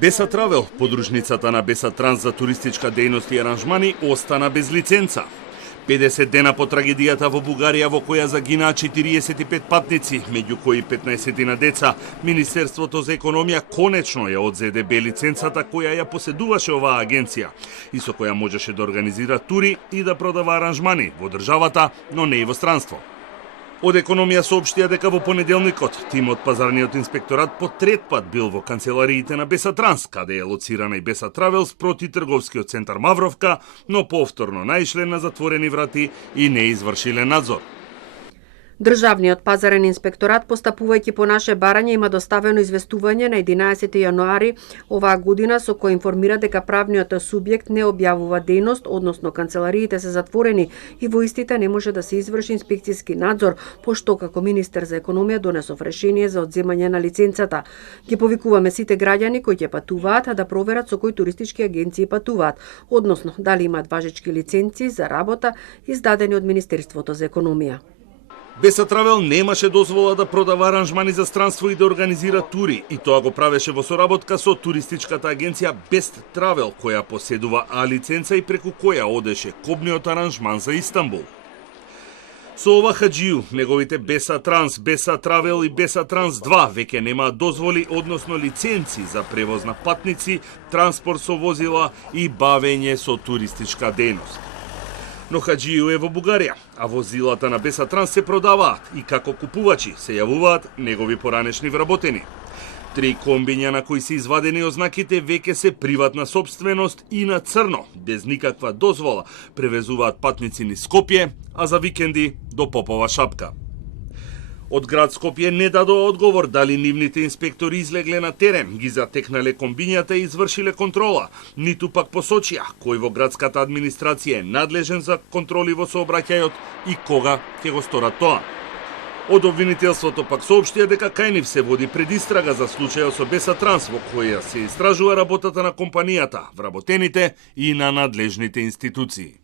Беса Травел, подружницата на Беса Транс за туристичка дејност и аранжмани, остана без лиценца. 50 дена по трагедијата во Бугарија во која загинаа 45 патници, меѓу кои 15 на деца, Министерството за економија конечно ја одзеде бе лиценцата која ја поседуваше оваа агенција и со која можеше да организира тури и да продава аранжмани во државата, но не и во странство. Од економија соопштија дека во понеделникот тимот пазарниот инспекторат по трет пат бил во канцелариите на Беса Транс, каде е лоцирана и Беса Травел спроти трговскиот центар Мавровка, но повторно наишле на затворени врати и не извршиле надзор. Државниот пазарен инспекторат, постапувајќи по наше барање, има доставено известување на 11 јануари оваа година со кој информира дека правниот субјект не објавува дејност, односно канцелариите се затворени и во истите не може да се изврши инспекцијски надзор, пошто како министер за економија донесов решение за одземање на лиценцата. Ги повикуваме сите граѓани кои ќе патуваат да проверат со кои туристички агенции патуваат, односно дали имаат важечки лиценци за работа издадени од Министерството за економија. Беса Травел немаше дозвола да продава аранжмани за странство и да организира тури, и тоа го правеше во соработка со туристичката агенција Best Travel, која поседува А лиценца и преку која одеше кобниот аранжман за Истанбул. Со ова хаджију, неговите Беса Транс, Беса Травел и Беса Транс 2 веќе немаат дозволи, односно лиценци за превоз на патници, транспорт со возила и бавење со туристичка дејност. Но хаджију е во Бугарија, а возилата на Беса Транс се продаваат и како купувачи се јавуваат негови поранешни вработени. 3 комбиња на кои се извадени ознаките веќе се приватна собственост и на црно, без никаква дозвола, превезуваат патници низ Скопје, а за викенди до Попова Шапка. Од град Скопје не дадоа одговор дали нивните инспектори излегле на терен, ги затекнале комбињата и извршиле контрола, ниту пак посочија кој во градската администрација е надлежен за контроли во сообраќајот и кога ќе го сторат тоа. Од обвинителството пак соопштија дека кај нив се води предистрага за случајот со Беса Транс во која се истражува работата на компанијата, вработените и на надлежните институции.